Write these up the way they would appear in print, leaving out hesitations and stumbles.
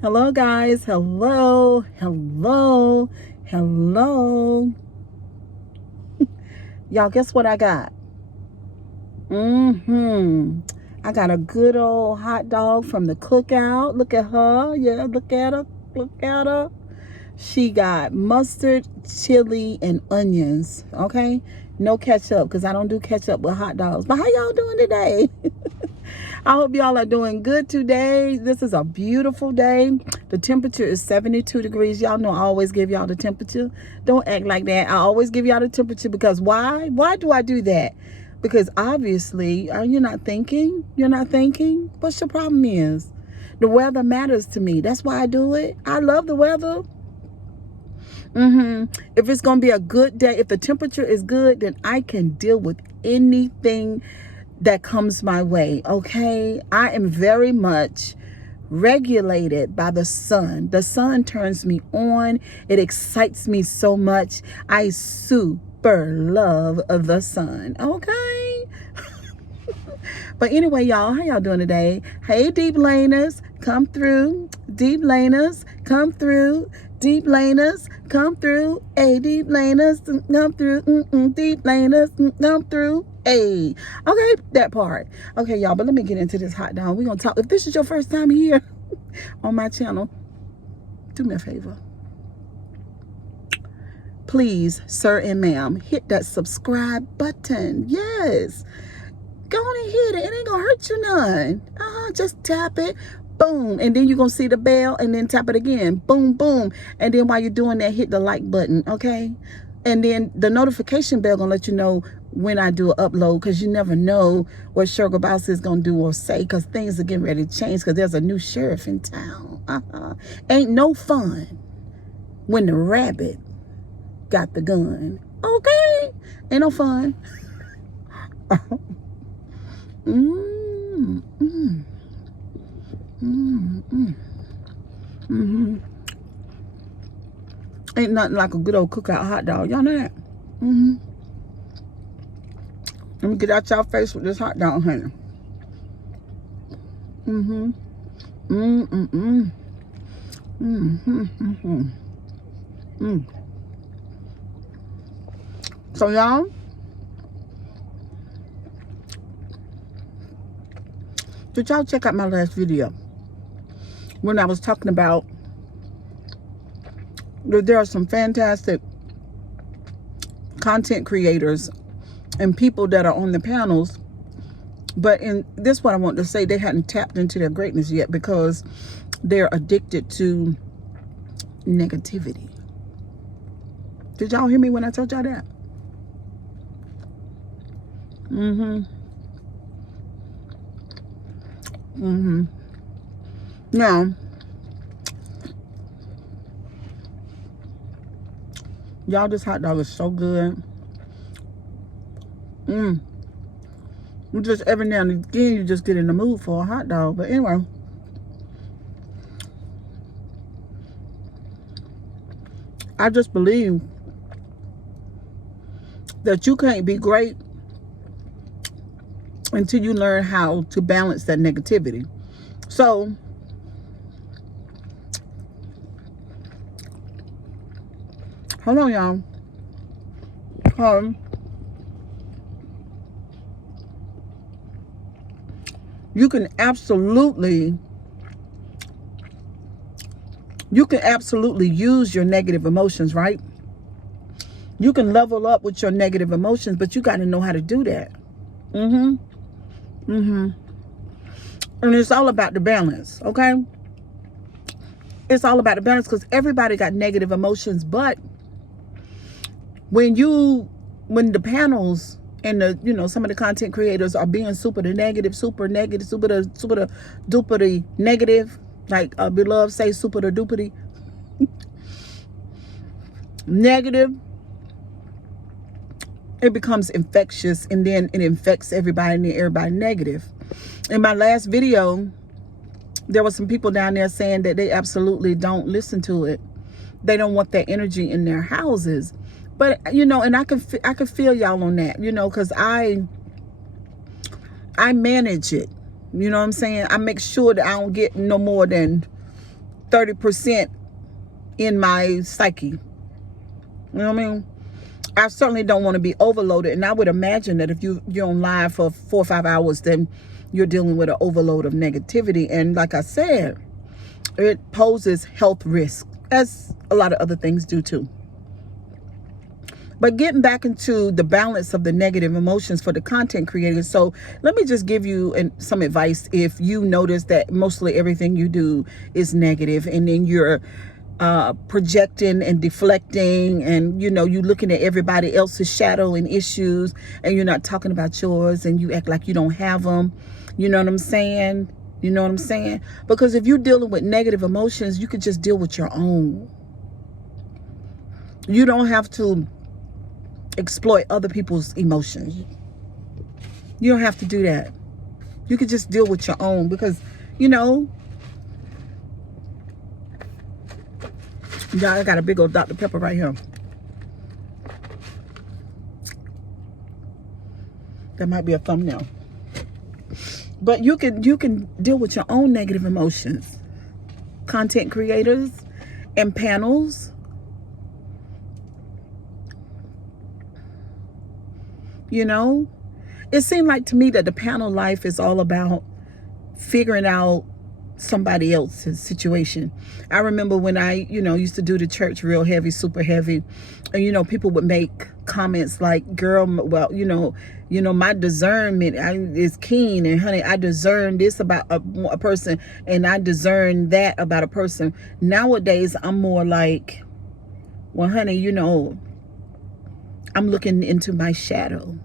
Hello, guys. Hello. Hello. Hello. Y'all, guess what I got? I got a good old hot dog from the cookout. Look at her. Yeah, look at her. Look at her. She got mustard, chili, and onions. Okay? No ketchup, because I don't do ketchup with hot dogs. But how y'all doing today? I hope y'all are doing good today. This is a beautiful day. The temperature is 72 degrees. Y'all know I always give y'all the temperature. Don't act like that. I always give y'all the temperature because why? Why do I do that? Because obviously, are you not thinking? You're not thinking? What's your problem is? The weather matters to me. That's why I do it. I love the weather. If it's going to be a good day, if the temperature is good, then I can deal with anything that comes my way. Okay, I am very much regulated by the sun. The sun turns me on. It excites me so much. I super love the sun. Okay. But anyway, y'all, how y'all doing today? Hey, deep laners, come through. Deep laners, come through. Deep laners, come through. Hey, deep laners, come through. Deep laners, come through. Hey, okay, that part. Okay, y'all, but let me get into this hot dog. We're going to talk. If this is your first time here on my channel, do me a favor. Please, sir and ma'am, hit that subscribe button. Yes. Go on and hit it. It ain't gonna hurt you none. Just tap it. Boom. And then you're gonna see the bell and then tap it again. Boom, boom. And then while you're doing that, hit the like button, okay? And then the notification bell gonna let you know when I do an upload, because you never know what Sugar Boss is gonna do or say, because things are getting ready to change, because there's a new sheriff in town. Ain't no fun when the rabbit got the gun. Okay? Ain't no fun. Ain't nothing like a good old cookout hot dog. Y'all know that? Let me get out y'all face with this hot dog, honey. So y'all, did y'all check out my last video when I was talking about that there are some fantastic content creators and people that are on the panels, but in this, what I want to say, they hadn't tapped into their greatness yet because they're addicted to negativity. Did y'all hear me when I told y'all that? Now, y'all, this hot dog is so good. Just every now and again, you just get in the mood for a hot dog. But anyway, I just believe that you can't be great until you learn how to balance that negativity. So, hold on, y'all. You can absolutely use your negative emotions, right? You can level up with your negative emotions, but you got to know how to do that. And it's all about the balance, okay? It's all about the balance, because everybody got negative emotions, but when the panels and the some of the content creators are being super negative, super duper negative, like beloved say, super duper negative, it becomes infectious, and then it infects everybody, and then everybody negative. In my last video, there were some people down there saying that they absolutely don't listen to it. They don't want that energy in their houses. But and I can feel y'all on that, because I manage it. You know what I'm saying? I make sure that I don't get no more than 30% in my psyche. You know what I mean? I certainly don't want to be overloaded. And I would imagine that if you're on live for 4 or 5 hours, then you're dealing with an overload of negativity. And like I said, it poses health risk, as a lot of other things do too. But getting back into the balance of the negative emotions for the content creators. So let me just give you some advice. If you notice that mostly everything you do is negative, and then you're projecting and deflecting, and you looking at everybody else's shadow and issues, and you're not talking about yours, and you act like you don't have them. You know what I'm saying? You know what I'm saying? Because if you're dealing with negative emotions, you could just deal with your own. You don't have to exploit other people's emotions. You don't have to do that. You could just deal with your own, because yeah, I got a big old Dr. Pepper right here. That might be a thumbnail. But you can deal with your own negative emotions. Content creators and panels. It seemed like to me that the panel life is all about figuring out somebody else's situation. I remember when I, used to do the church real heavy, super heavy, and people would make comments like, "Girl, well, my discernment is keen, and honey, I discern this about a person, and I discern that about a person." Nowadays, I'm more like, "Well, honey, I'm looking into my shadow,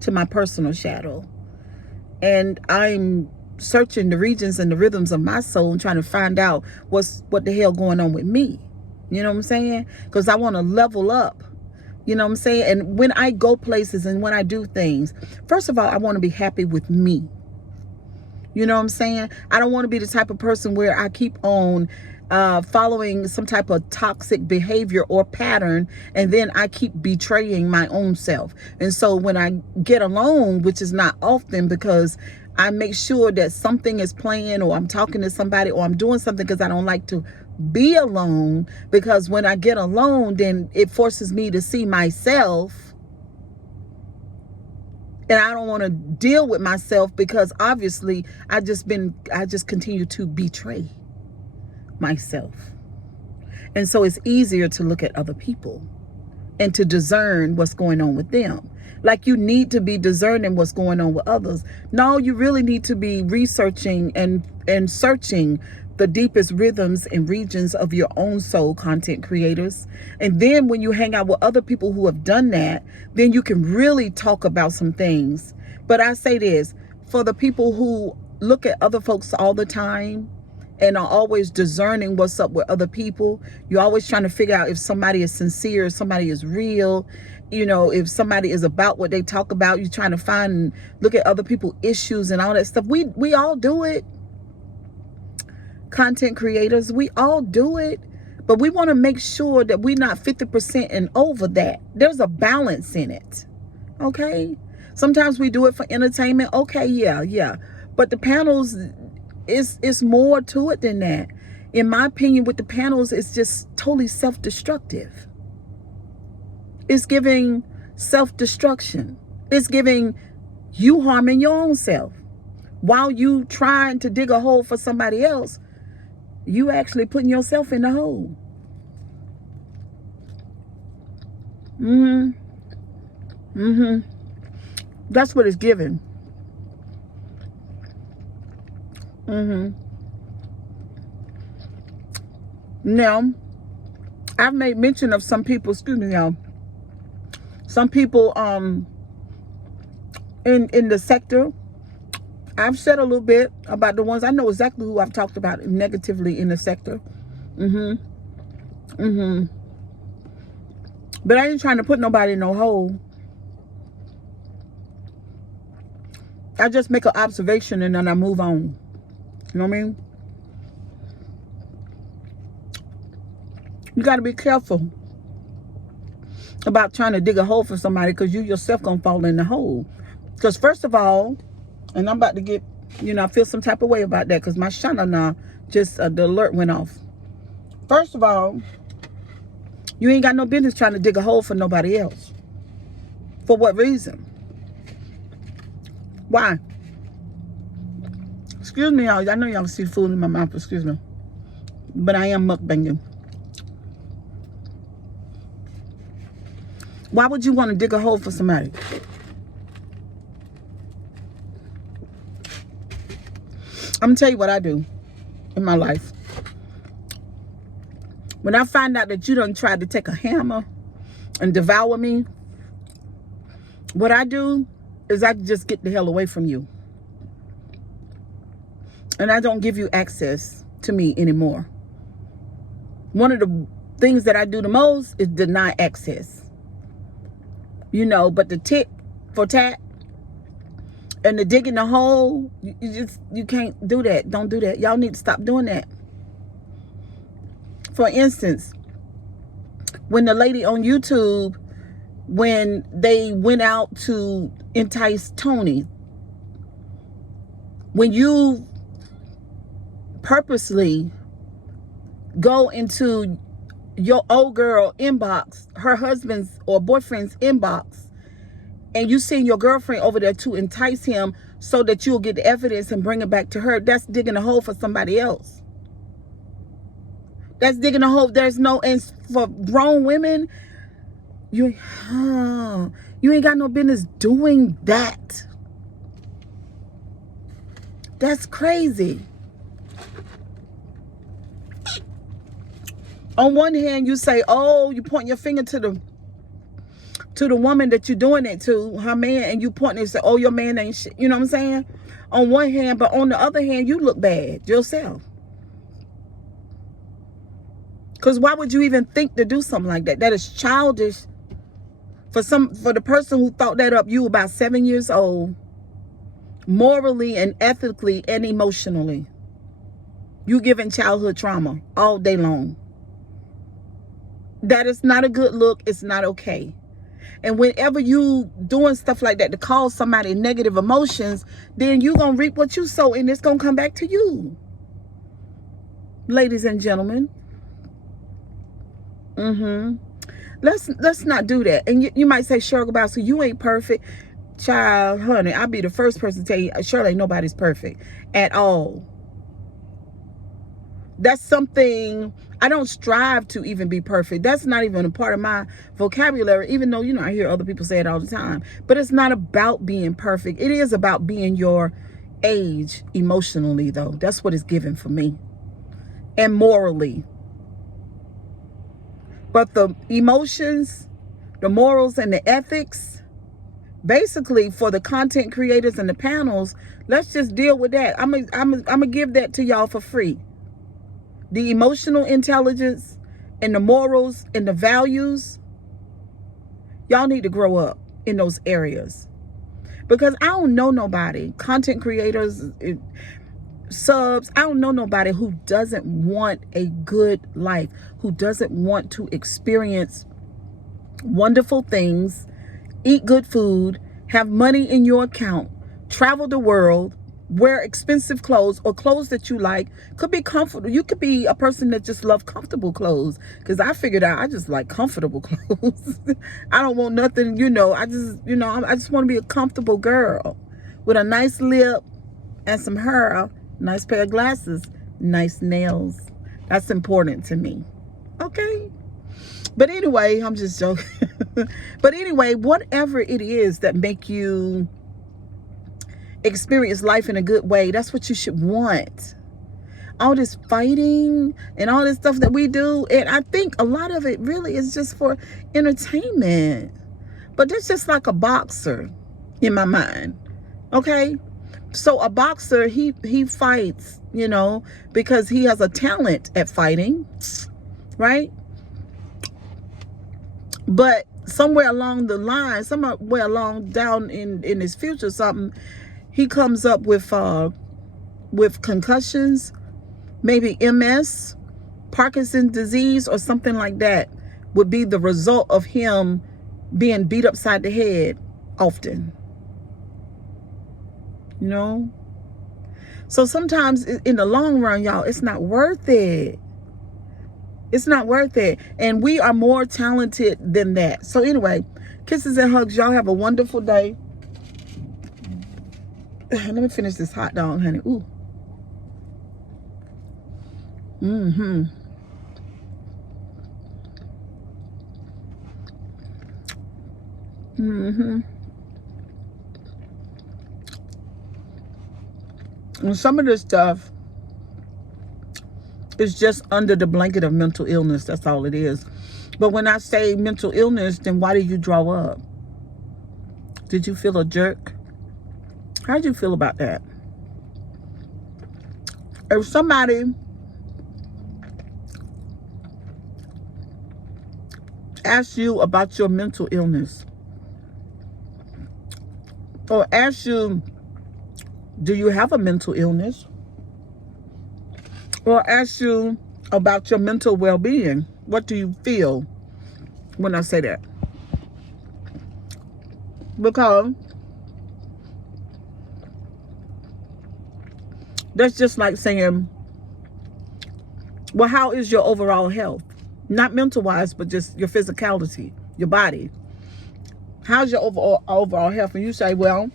to my personal shadow, and I'm searching the regions and the rhythms of my soul and trying to find out what the hell going on with me." You know what I'm saying? Because I want to level up. You know what I'm saying? And when I go places and when I do things, first of all, I want to be happy with me. You know what I'm saying? I don't want to be the type of person where I keep on following some type of toxic behavior or pattern, and then I keep betraying my own self. And so when I get alone, which is not often, because I make sure that something is playing, or I'm talking to somebody, or I'm doing something, because I don't like to be alone, because when I get alone, then it forces me to see myself, and I don't want to deal with myself, because obviously I just continue to betray myself. And so it's easier to look at other people and to discern what's going on with them. Like you need to be discerning what's going on with others. No, you really need to be researching and searching the deepest rhythms and regions of your own soul, content creators. And then when you hang out with other people who have done that, then you can really talk about some things. But I say this, for the people who look at other folks all the time and are always discerning what's up with other people, you're always trying to figure out if somebody is sincere, if somebody is real, if somebody is about what they talk about. You're trying to find and look at other people's issues and all that stuff. We all do it. Content creators, we all do it, but we want to make sure that we're not 50% and over that. There's a balance in it. Okay? Sometimes we do it for entertainment. Okay, yeah. But the panels, it's more to it than that. In my opinion, with the panels, it's just totally self-destructive. It's giving self-destruction. It's giving you harming your own self. While you trying to dig a hole for somebody else, you actually putting yourself in the hole. That's what it's giving. Now, I've made mention of some people, excuse me y'all, some people in the sector. I've said a little bit about the ones, I know exactly who I've talked about negatively in the sector. But I ain't trying to put nobody in no hole. I just make an observation and then I move on. You know what I mean? You got to be careful about trying to dig a hole for somebody, because you yourself gonna fall in the hole. Because first of all, and I'm about to get You know, I feel some type of way about that because my shana now just the alert went off. First of all, you ain't got no business trying to dig a hole for nobody else. For what reason? Why? Excuse me, y'all. I know y'all see food in my mouth. Excuse me. But I am mukbanging. Why would you want to dig a hole for somebody? I'm going to tell you what I do in my life. When I find out that you done tried to take a hammer and devour me, what I do is I just get the hell away from you. And I don't give you access to me anymore. One of the things that I do the most is deny access. You know, but the tit for tat and the digging the hole, you can't do that. Don't do that. Y'all need to stop doing that. For instance, when the lady on YouTube, when they went out to entice Tony, when you purposely go into your old girl inbox, her husband's or boyfriend's inbox, and you send your girlfriend over there to entice him so that you'll get the evidence and bring it back to her, that's digging a hole for somebody else. That's digging a hole. There's no, and for grown women, you ain't got no business doing that. That's crazy. On one hand, you say, oh, you point your finger to the woman that you're doing it to, her man, and you point and say, oh, your man ain't shit. You know what I'm saying? On one hand, but on the other hand, you look bad yourself. Because why would you even think to do something like that? That is childish. For the person who thought that up, you about 7 years old, morally and ethically and emotionally. You giving childhood trauma all day long. That is not a good look. It's not okay. And whenever you doing stuff like that to cause somebody negative emotions, then you going to reap what you sow, and it's going to come back to you. Ladies and gentlemen. Let's not do that. And you might say, Cheryl, so you ain't perfect. Child, honey, I'll be the first person to tell you, Cheryl, ain't nobody's perfect at all. That's something I don't strive to even be perfect. That's not even a part of my vocabulary, even though, you know, I hear other people say it all the time. But it's not about being perfect. It is about being your age emotionally, though. That's what it's given for me. And morally. But the emotions, the morals, and the ethics, basically for the content creators and the panels, let's just deal with that. I'm gonna give that to y'all for free. The emotional intelligence and the morals and the values, y'all need to grow up in those areas. Because I don't know nobody, content creators, subs, I don't know nobody who doesn't want a good life, who doesn't want to experience wonderful things, eat good food, have money in your account, travel the world, wear expensive clothes or clothes that you like. Could be comfortable. You could be a person that just loves comfortable clothes, because I figured out I just like comfortable clothes. I don't want nothing, you know, I just want to be a comfortable girl with a nice lip and some hair, nice pair of glasses, nice nails. That's important to me. Okay? But anyway, I'm just joking. But anyway, whatever it is that make you experience life in a good way, that's what you should want. All this fighting and all this stuff that we do, and I think a lot of it really is just for entertainment. But that's just like a boxer in my mind. Okay? So a boxer, he fights, you know, because he has a talent at fighting, right? But somewhere along the line, somewhere along down in his future, something, he comes up with concussions, maybe MS, Parkinson's disease, or something like that would be the result of him being beat upside the head often. You know? So sometimes in the long run, y'all, it's not worth it. It's not worth it. And we are more talented than that. So anyway, kisses and hugs. Y'all have a wonderful day. Let me finish this hot dog, honey. Ooh. Mm-hmm. Mm-hmm. And some of this stuff is just under the blanket of mental illness. That's all it is. But when I say mental illness, then why did you draw up? Did you feel a jerk? How did you feel about that? If somebody asks you about your mental illness, or asks you, do you have a mental illness? Or asks you about your mental well-being, what do you feel when I say that? Because that's just like saying, well, how is your overall health? Not mental-wise, but just your physicality, your body. How's your overall health? And you say, well,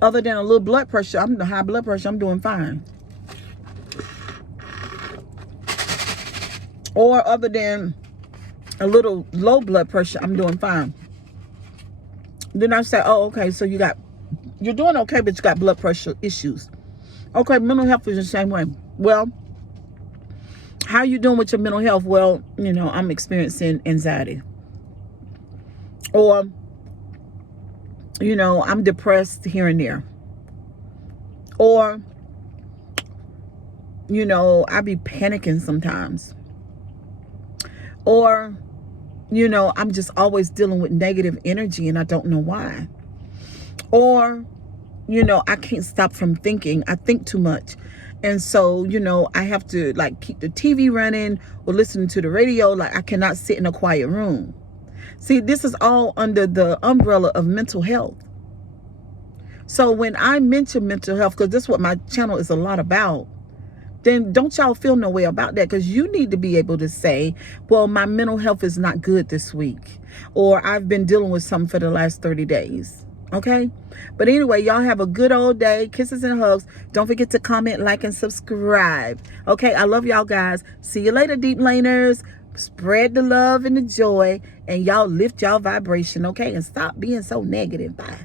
other than a little blood pressure, I'm the high blood pressure, I'm doing fine. Or other than a little low blood pressure, I'm doing fine. Then I say, oh, okay, so you're doing okay, but you got blood pressure issues. Okay, mental health is the same way. Well, how you doing with your mental health? Well, I'm experiencing anxiety. Or, I'm depressed here and there. Or, I be panicking sometimes. Or, I'm just always dealing with negative energy and I don't know why. Or, I can't stop from thinking. I think too much. And so, I have to keep the TV running or listening to the radio. I cannot sit in a quiet room. See, this is all under the umbrella of mental health. So when I mention mental health, because this is what my channel is a lot about, then don't y'all feel no way about that, because you need to be able to say, well, my mental health is not good this week, or I've been dealing with something for the last 30 days. Okay? But anyway, y'all have a good old day. Kisses and hugs. Don't forget to comment, like, and subscribe. Okay? I love y'all guys. See you later, deep laners. Spread the love and the joy, and y'all lift y'all vibration, okay? And stop being so negative. Bye.